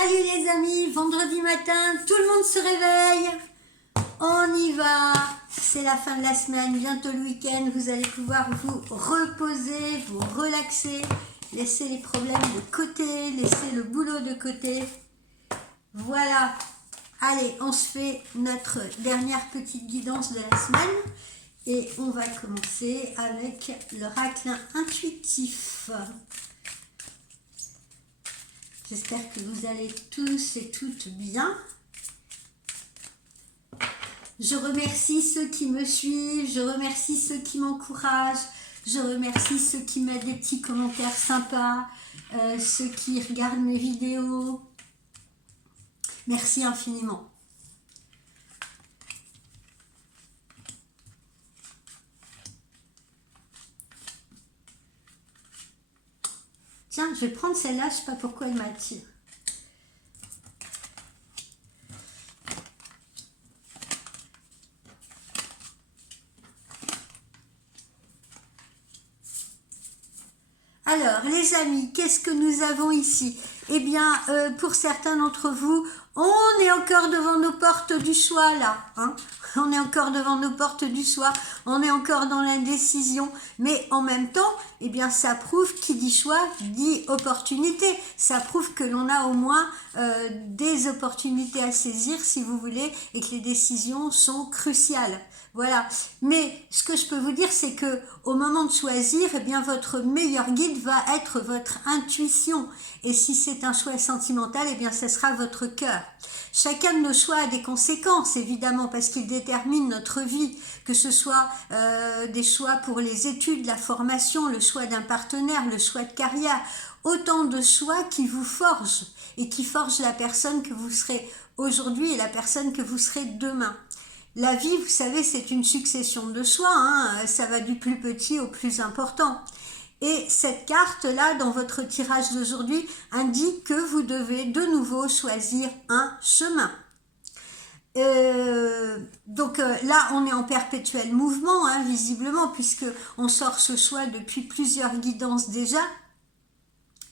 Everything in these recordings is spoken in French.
Salut les amis, vendredi matin, tout le monde se réveille. On y va, c'est la fin de la semaine, bientôt le week-end, vous allez pouvoir vous reposer, vous relaxer, laisser les problèmes de côté, laisser le boulot de côté. Voilà, allez, on se fait notre dernière petite guidance de la semaine et on va commencer avec l'oracle intuitif. J'espère que vous allez tous et toutes bien. Je remercie ceux qui me suivent, je remercie ceux qui m'encouragent, je remercie ceux qui mettent des petits commentaires sympas, ceux qui regardent mes vidéos. Merci infiniment. Tiens, je vais prendre celle-là, je ne sais pas pourquoi elle m'attire. Alors, les amis, qu'est-ce que nous avons ici? Eh bien, pour certains d'entre vous, on est encore devant nos portes du choix, là. Hein, on est encore devant nos portes du choix, on est encore dans l'indécision. Mais en même temps, eh bien, ça prouve, qui dit choix, dit opportunité. Ça prouve que l'on a au moins des opportunités à saisir, si vous voulez, et que les décisions sont cruciales. Voilà. Mais ce que je peux vous dire, c'est que au moment de choisir, eh bien, votre meilleur guide va être votre intuition. Et si c'est un choix sentimental, eh bien, ce sera votre cœur. Chacun de nos choix a des conséquences, évidemment, parce qu'il détermine notre vie, que ce soit des choix pour les études, la formation, le choix d'un partenaire, le choix de carrière. Autant de choix qui vous forgent et qui forgent la personne que vous serez aujourd'hui et la personne que vous serez demain. La vie, vous savez, c'est une succession de choix, hein, ça va du plus petit au plus important. Et cette carte-là, dans votre tirage d'aujourd'hui, indique que vous devez de nouveau choisir un chemin. Donc là, on est en perpétuel mouvement, hein, visiblement, puisque on sort ce choix depuis plusieurs guidances déjà.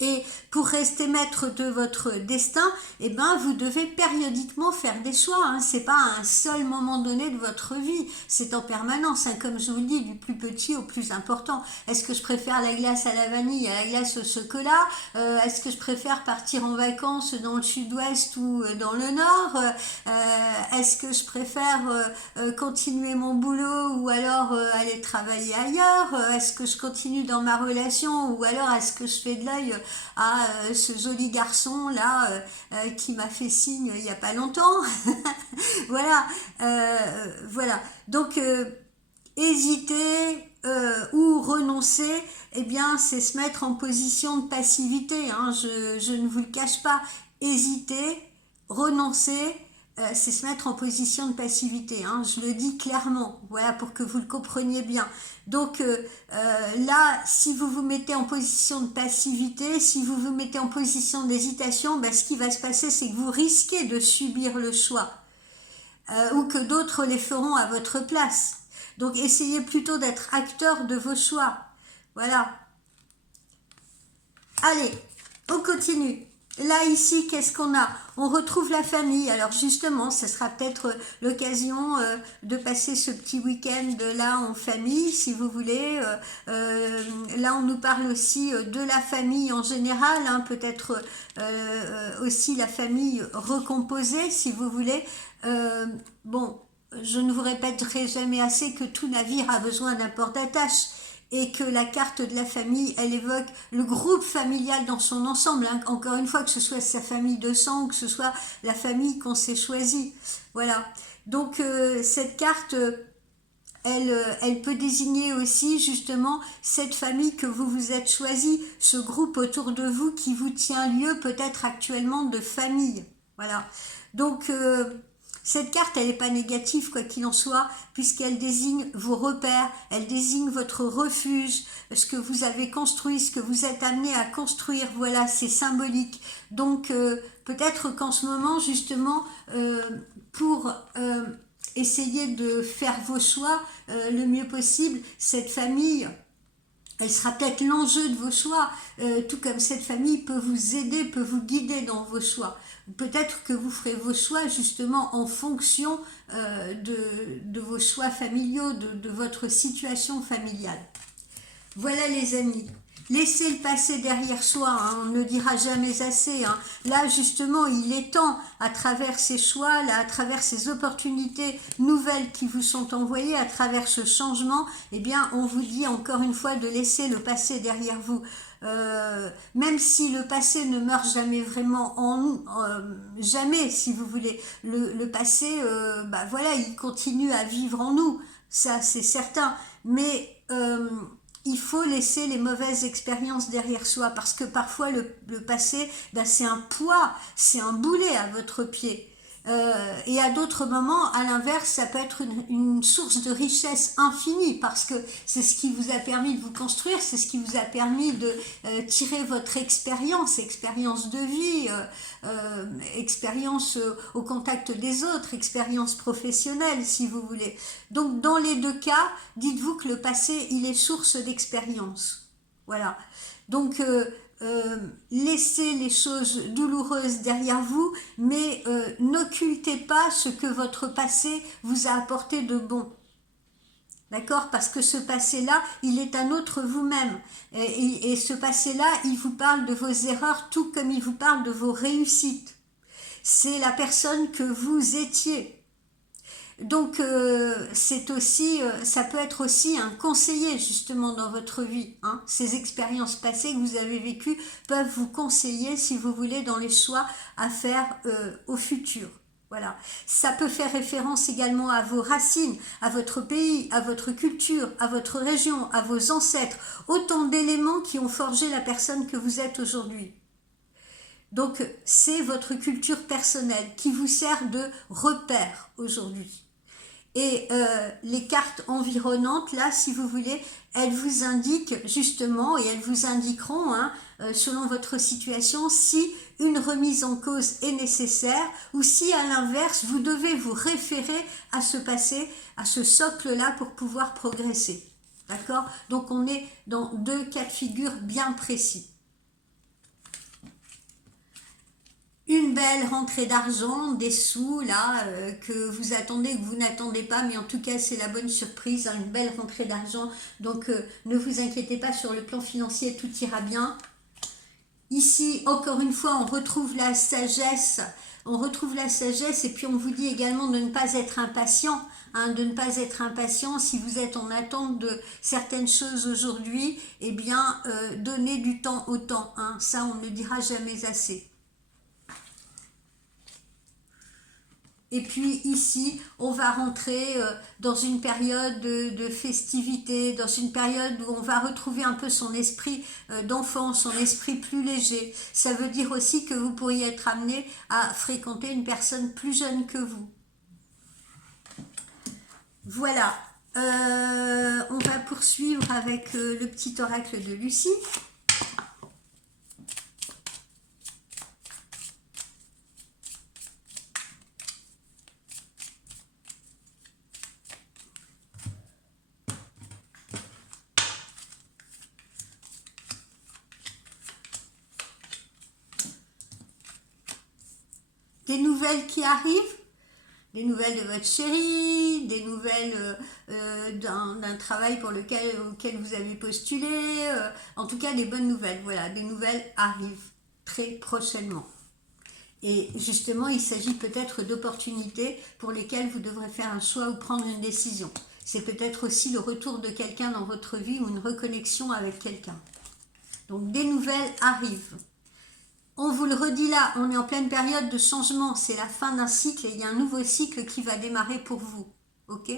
Et pour rester maître de votre destin, eh ben, vous devez périodiquement faire des choix. Hein. C'est pas à un seul moment donné de votre vie. C'est en permanence, hein, comme je vous le dis, du plus petit au plus important. Est-ce que je préfère la glace à la vanille à la glace au chocolat? Est-ce que je préfère partir en vacances dans le sud-ouest ou dans le nord? Est-ce que je préfère continuer mon boulot ou alors aller travailler ailleurs? Est-ce que je continue dans ma relation ou alors est-ce que je fais de l'œil à ce joli garçon là qui m'a fait signe il n'y a pas longtemps? Voilà, voilà. Donc hésiter ou renoncer, eh bien c'est se mettre en position de passivité, hein, je ne vous le cache pas. Hésiter, renoncer, c'est se mettre en position de passivité, hein, je le dis clairement, voilà, pour que vous le compreniez bien. Donc là, si vous vous mettez en position de passivité, si vous vous mettez en position d'hésitation, ben, ce qui va se passer, c'est que vous risquez de subir le choix, ou que d'autres les feront à votre place. Donc essayez plutôt d'être acteur de vos choix. Voilà. Allez, on continue. Là, ici, qu'est-ce qu'on a? On retrouve la famille. Alors justement, ce sera peut-être l'occasion de passer ce petit week-end là en famille, si vous voulez. Là, on nous parle aussi de la famille en général, hein, peut-être aussi la famille recomposée, si vous voulez. Bon, je ne vous répéterai jamais assez que tout navire a besoin d'un port d'attache. Et que la carte de la famille, elle évoque le groupe familial dans son ensemble, hein. Encore une fois, que ce soit sa famille de sang ou que ce soit la famille qu'on s'est choisie. Voilà. Donc, cette carte, elle peut désigner aussi justement cette famille que vous vous êtes choisie, ce groupe autour de vous qui vous tient lieu peut-être actuellement de famille. Voilà. Donc, cette carte, elle n'est pas négative, quoi qu'il en soit, puisqu'elle désigne vos repères, elle désigne votre refuge, ce que vous avez construit, ce que vous êtes amené à construire, voilà, c'est symbolique. Donc, peut-être qu'en ce moment, justement, pour essayer de faire vos choix le mieux possible, cette famille Elle sera peut-être l'enjeu de vos choix, tout comme cette famille peut vous aider, peut vous guider dans vos choix. Peut-être que vous ferez vos choix justement en fonction de vos choix familiaux, de votre situation familiale. Voilà les amis. Laissez le passé derrière soi, hein, on ne le dira jamais assez. Hein. Là, justement, il est temps, à travers ces choix, là, à travers ces opportunités nouvelles qui vous sont envoyées, à travers ce changement, eh bien, on vous dit encore une fois de laisser le passé derrière vous. Même si le passé ne meurt jamais vraiment en nous, jamais, si vous voulez. Le passé, bah voilà, il continue à vivre en nous, ça c'est certain. Mais il faut laisser les mauvaises expériences derrière soi parce que parfois le passé, ben c'est un poids, c'est un boulet à votre pied. Et à d'autres moments, à l'inverse, ça peut être une source de richesse infinie parce que c'est ce qui vous a permis de vous construire, c'est ce qui vous a permis de tirer votre expérience, expérience de vie, expérience au contact des autres, expérience professionnelle si vous voulez. Donc dans les deux cas, dites-vous que le passé, il est source d'expérience. Voilà. Donc laissez les choses douloureuses derrière vous, mais n'occultez pas ce que votre passé vous a apporté de bon. D'accord? Parce que ce passé-là, il est un autre vous-même. Et ce passé-là, il vous parle de vos erreurs, tout comme il vous parle de vos réussites. C'est la personne que vous étiez. Donc c'est aussi, ça peut être aussi un conseiller justement dans votre vie. Hein. Ces expériences passées que vous avez vécues peuvent vous conseiller, si vous voulez, dans les choix à faire au futur. Voilà. Ça peut faire référence également à vos racines, à votre pays, à votre culture, à votre région, à vos ancêtres. Autant d'éléments qui ont forgé la personne que vous êtes aujourd'hui. Donc c'est votre culture personnelle qui vous sert de repère aujourd'hui. Et les cartes environnantes, là, si vous voulez, elles vous indiquent justement, et elles vous indiqueront, hein, selon votre situation, si une remise en cause est nécessaire ou si, à l'inverse, vous devez vous référer à ce passé, à ce socle-là pour pouvoir progresser. D'accord? Donc, on est dans deux cas de figure bien précis. Une belle rentrée d'argent, des sous là que vous attendez, que vous n'attendez pas, mais en tout cas c'est la bonne surprise, hein, une belle rentrée d'argent. Donc ne vous inquiétez pas sur le plan financier, tout ira bien. Ici, encore une fois, on retrouve la sagesse. On retrouve la sagesse et puis on vous dit également de ne pas être impatient. Hein, de ne pas être impatient si vous êtes en attente de certaines choses aujourd'hui. Eh bien, donnez du temps au temps. Hein, ça, on ne le dira jamais assez. Et puis ici, on va rentrer dans une période de festivité, dans une période où on va retrouver un peu son esprit d'enfant, son esprit plus léger. Ça veut dire aussi que vous pourriez être amené à fréquenter une personne plus jeune que vous. Voilà, on va poursuivre avec le petit oracle de Lucie. Des nouvelles qui arrivent, des nouvelles de votre chéri, des nouvelles d'un travail auquel vous avez postulé, en tout cas des bonnes nouvelles. Voilà, des nouvelles arrivent très prochainement. Et justement, il s'agit peut-être d'opportunités pour lesquelles vous devrez faire un choix ou prendre une décision. C'est peut-être aussi le retour de quelqu'un dans votre vie ou une reconnexion avec quelqu'un. Donc des nouvelles arrivent. On vous le redit là, on est en pleine période de changement, c'est la fin d'un cycle et il y a un nouveau cycle qui va démarrer pour vous. Ok?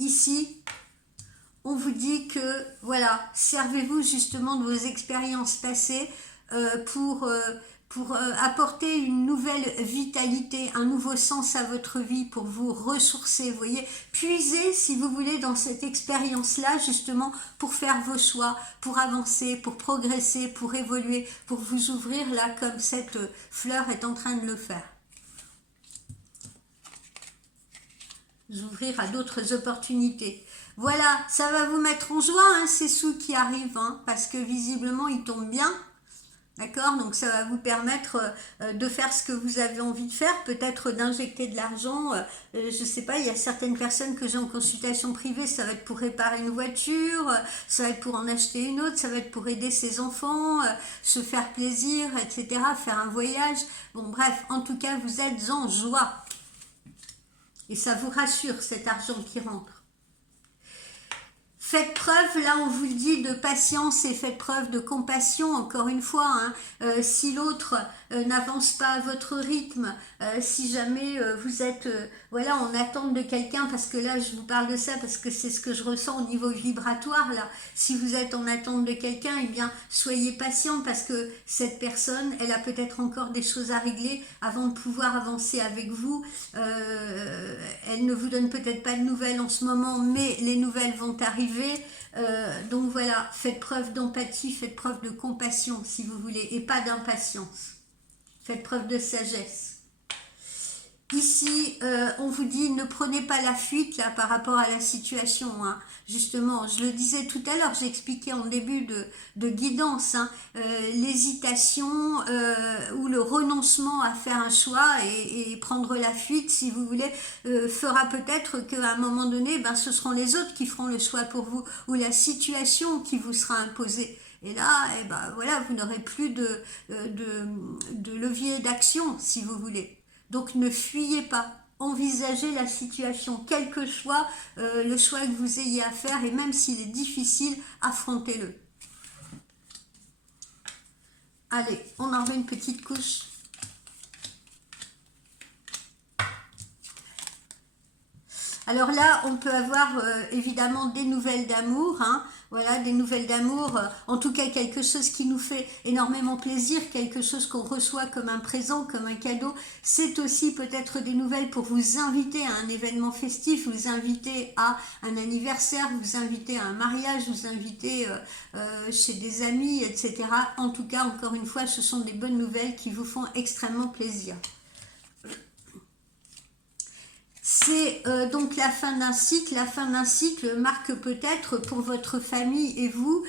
Ici, on vous dit que, voilà, servez-vous justement de vos expériences passées pour apporter une nouvelle vitalité, un nouveau sens à votre vie, pour vous ressourcer, vous voyez, puisez si vous voulez dans cette expérience-là justement pour faire vos choix, pour avancer, pour progresser, pour évoluer, pour vous ouvrir là comme cette fleur est en train de le faire. Vous ouvrir à d'autres opportunités. Voilà, ça va vous mettre en joie, hein, ces sous qui arrivent, hein, parce que visiblement ils tombent bien. D'accord? Donc ça va vous permettre de faire ce que vous avez envie de faire, peut-être d'injecter de l'argent. Je sais pas, il y a certaines personnes que j'ai en consultation privée, ça va être pour réparer une voiture, ça va être pour en acheter une autre, ça va être pour aider ses enfants, se faire plaisir, etc., faire un voyage. Bon bref, en tout cas, vous êtes en joie. Et ça vous rassure, cet argent qui rentre. Faites preuve, là on vous le dit, de patience et faites preuve de compassion, encore une fois, hein. Si l'autre n'avance pas à votre rythme, si jamais vous êtes voilà, en attente de quelqu'un, parce que là je vous parle de ça, parce que c'est ce que je ressens au niveau vibratoire, là, si vous êtes en attente de quelqu'un, eh bien soyez patient, parce que cette personne, elle a peut-être encore des choses à régler avant de pouvoir avancer avec vous. Elle ne vous donne peut-être pas de nouvelles en ce moment, mais les nouvelles vont arriver. Donc voilà, faites preuve d'empathie, faites preuve de compassion si vous voulez, et pas d'impatience. Faites preuve de sagesse. Ici, on vous dit ne prenez pas la fuite là par rapport à la situation, hein. Justement, je le disais tout à l'heure, j'expliquais en début de guidance, hein, l'hésitation ou le renoncement à faire un choix et prendre la fuite, si vous voulez, fera peut-être qu'à un moment donné, ben, ce seront les autres qui feront le choix pour vous, ou la situation qui vous sera imposée. Et là, eh ben, voilà, vous n'aurez plus de levier d'action, si vous voulez. Donc ne fuyez pas, envisagez la situation, quel que soit le choix que vous ayez à faire, et même s'il est difficile, affrontez-le. Allez, on en remet une petite couche. Alors là, on peut avoir évidemment des nouvelles d'amour, hein. Voilà, des nouvelles d'amour, en tout cas quelque chose qui nous fait énormément plaisir, quelque chose qu'on reçoit comme un présent, comme un cadeau. C'est aussi peut-être des nouvelles pour vous inviter à un événement festif, vous inviter à un anniversaire, vous inviter à un mariage, vous inviter chez des amis, etc. En tout cas, encore une fois, ce sont des bonnes nouvelles qui vous font extrêmement plaisir. C'est donc la fin d'un cycle. La fin d'un cycle marque peut-être pour votre famille et vous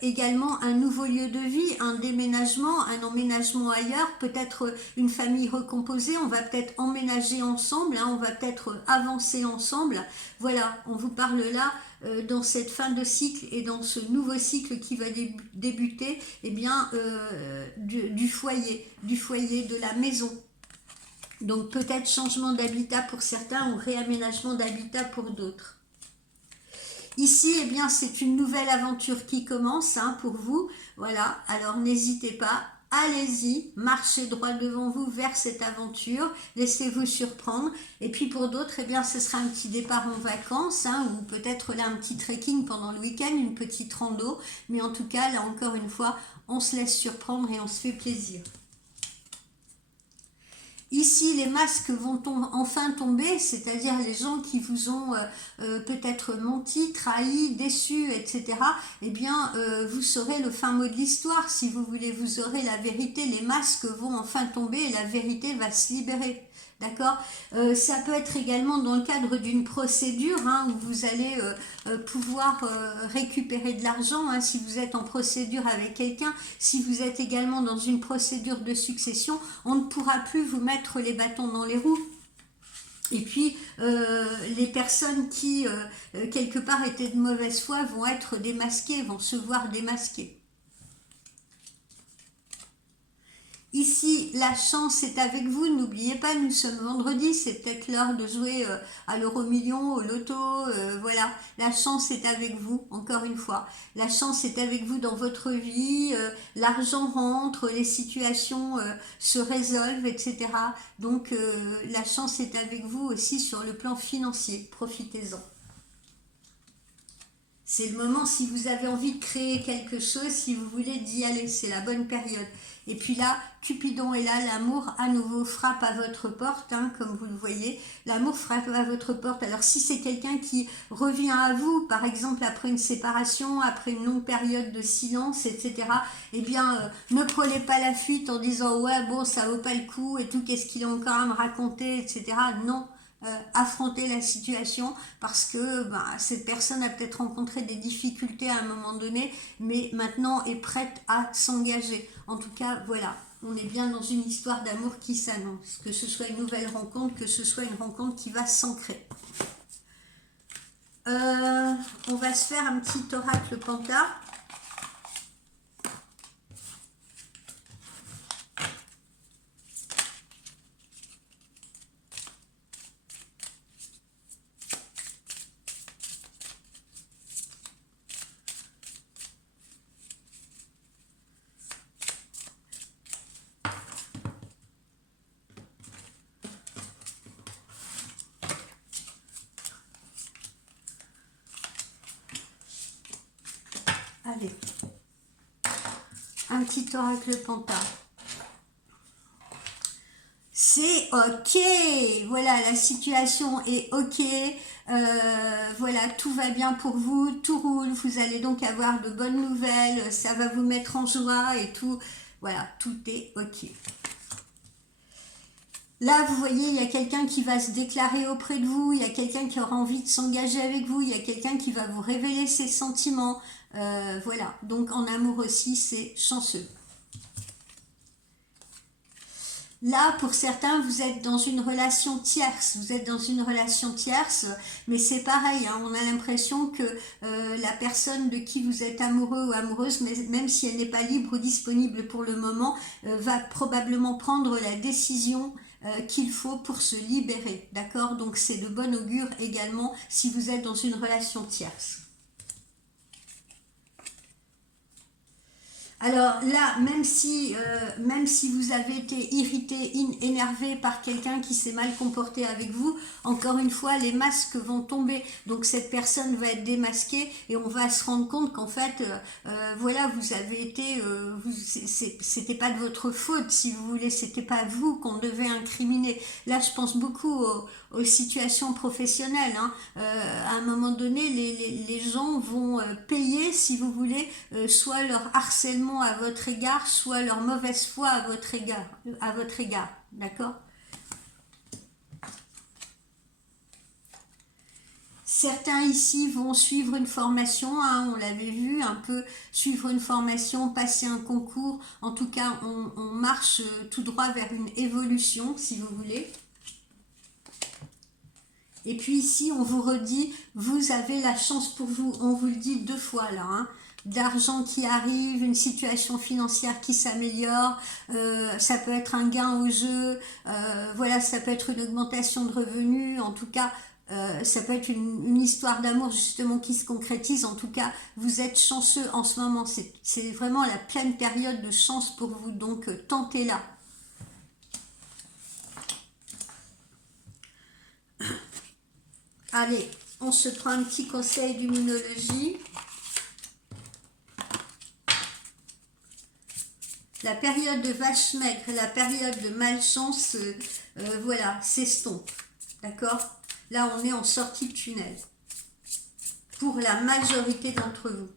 également un nouveau lieu de vie, un déménagement, un emménagement ailleurs, peut-être une famille recomposée. On va peut-être emménager ensemble, hein, on va peut-être avancer ensemble. Voilà, on vous parle là dans cette fin de cycle et dans ce nouveau cycle qui va débuter, eh bien, du foyer, de la maison. Donc peut-être changement d'habitat pour certains ou réaménagement d'habitat pour d'autres. Ici, eh bien, c'est une nouvelle aventure qui commence, hein, pour vous. Voilà, alors n'hésitez pas, allez-y, marchez droit devant vous vers cette aventure, laissez-vous surprendre. Et puis pour d'autres, eh bien, ce sera un petit départ en vacances, hein, ou peut-être là un petit trekking pendant le week-end, une petite rando. Mais en tout cas, là encore une fois, on se laisse surprendre et on se fait plaisir. Ici, les masques vont enfin tomber, c'est-à-dire les gens qui vous ont peut-être menti, trahi, déçu, etc. Eh bien, vous saurez le fin mot de l'histoire, si vous voulez, vous aurez la vérité, les masques vont enfin tomber et la vérité va se libérer. D'accord, ça peut être également dans le cadre d'une procédure, hein, où vous allez pouvoir récupérer de l'argent, hein, si vous êtes en procédure avec quelqu'un. Si vous êtes également dans une procédure de succession, on ne pourra plus vous mettre les bâtons dans les roues. Et puis, les personnes qui, quelque part, étaient de mauvaise foi vont être démasquées, vont se voir démasquées. Ici, la chance est avec vous, n'oubliez pas, nous sommes vendredi, c'est peut-être l'heure de jouer à l'euro-million, au loto, voilà, la chance est avec vous, encore une fois, la chance est avec vous dans votre vie, l'argent rentre, les situations se résolvent, etc. Donc, la chance est avec vous aussi sur le plan financier, profitez-en. C'est le moment, si vous avez envie de créer quelque chose, si vous voulez d'y aller, c'est la bonne période. Et puis là, Cupidon est là, l'amour à nouveau frappe à votre porte, hein, comme vous le voyez. L'amour frappe à votre porte. Alors si c'est quelqu'un qui revient à vous, par exemple après une séparation, après une longue période de silence, etc., eh bien, ne prenez pas la fuite en disant « ouais, bon, ça vaut pas le coup et tout, qu'est-ce qu'il a encore à me raconter, etc. » Non. affronter la situation parce que cette personne a peut-être rencontré des difficultés à un moment donné, mais maintenant est prête à s'engager. En tout cas, voilà, on est bien dans une histoire d'amour qui s'annonce, que ce soit une nouvelle rencontre, que ce soit une rencontre qui va s'ancrer. On va se faire un petit oracle penta. Allez, un petit oracle penta. C'est ok, voilà, la situation est ok, voilà, tout va bien pour vous, tout roule, vous allez donc avoir de bonnes nouvelles, ça va vous mettre en joie et tout, voilà, tout est ok. Là, vous voyez, il y a quelqu'un qui va se déclarer auprès de vous, il y a quelqu'un qui aura envie de s'engager avec vous, il y a quelqu'un qui va vous révéler ses sentiments, voilà, donc en amour aussi, c'est chanceux. Là, pour certains, vous êtes dans une relation tierce, mais c'est pareil, hein, on a l'impression que la personne de qui vous êtes amoureux ou amoureuse, même si elle n'est pas libre ou disponible pour le moment, va probablement prendre la décision qu'il faut pour se libérer, d'accord? Donc c'est de bon augure également si vous êtes dans une relation tierce. Alors là, même si vous avez été irrité, énervé par quelqu'un qui s'est mal comporté avec vous, encore une fois, les masques vont tomber. Donc cette personne va être démasquée et on va se rendre compte qu'en fait, voilà, vous avez été, c'était pas de votre faute, si vous voulez, c'était pas vous qu'on devait incriminer. Là, je pense beaucoup aux situations professionnelles. Hein. À un moment donné, les gens vont payer, si vous voulez, soit leur harcèlement à votre égard, soit leur mauvaise foi à votre égard, d'accord? Certains ici vont suivre une formation, hein, on l'avait vu, un peu suivre une formation, passer un concours, en tout cas on marche tout droit vers une évolution, si vous voulez. Et puis ici, on vous redit, vous avez la chance pour vous. On vous le dit 2 fois là. Hein. D'argent qui arrive, une situation financière qui s'améliore, ça peut être un gain au jeu, voilà, ça peut être une augmentation de revenus, en tout cas, ça peut être une histoire d'amour justement qui se concrétise. En tout cas, vous êtes chanceux en ce moment. C'est vraiment la pleine période de chance pour vous. Donc, tentez-la. Allez, on se prend un petit conseil d'immunologie. La période de vache maigre, la période de malchance, voilà, s'estompe. D'accord? Là, on est en sortie de tunnel. Pour la majorité d'entre vous.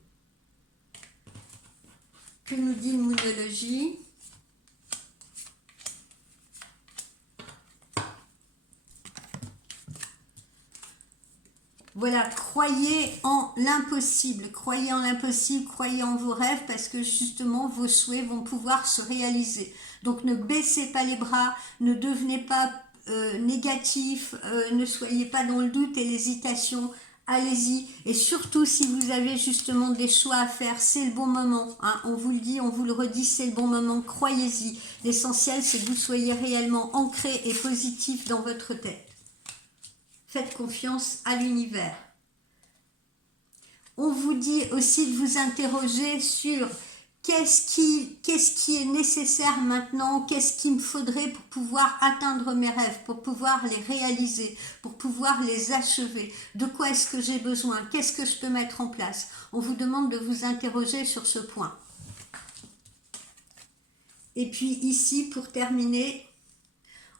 Que nous dit l'immunologie? Voilà, croyez en l'impossible, croyez en vos rêves parce que justement vos souhaits vont pouvoir se réaliser. Donc ne baissez pas les bras, ne devenez pas négatif, ne soyez pas dans le doute et l'hésitation, allez-y. Et surtout si vous avez justement des choix à faire, c'est le bon moment. Hein. On vous le dit, on vous le redit, c'est le bon moment, croyez-y. L'essentiel c'est que vous soyez réellement ancré et positif dans votre tête. Faites confiance à l'univers. On vous dit aussi de vous interroger sur qu'est-ce qui est nécessaire maintenant, qu'est-ce qu'il me faudrait pour pouvoir atteindre mes rêves, pour pouvoir les réaliser, pour pouvoir les achever. De quoi est-ce que j'ai besoin? Qu'est-ce que je peux mettre en place? On vous demande de vous interroger sur ce point. Et puis ici, pour terminer,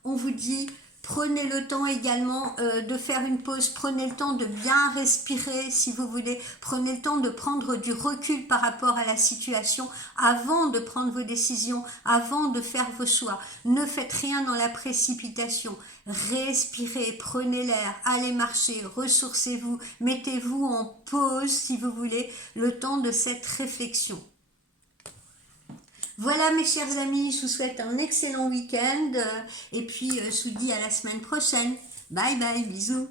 on vous dit... Prenez le temps également de faire une pause, prenez le temps de bien respirer si vous voulez, prenez le temps de prendre du recul par rapport à la situation avant de prendre vos décisions, avant de faire vos choix. Ne faites rien dans la précipitation, respirez, prenez l'air, allez marcher, ressourcez-vous, mettez-vous en pause si vous voulez, le temps de cette réflexion. Voilà mes chers amis, je vous souhaite un excellent week-end et puis je vous dis à la semaine prochaine. Bye bye, bisous.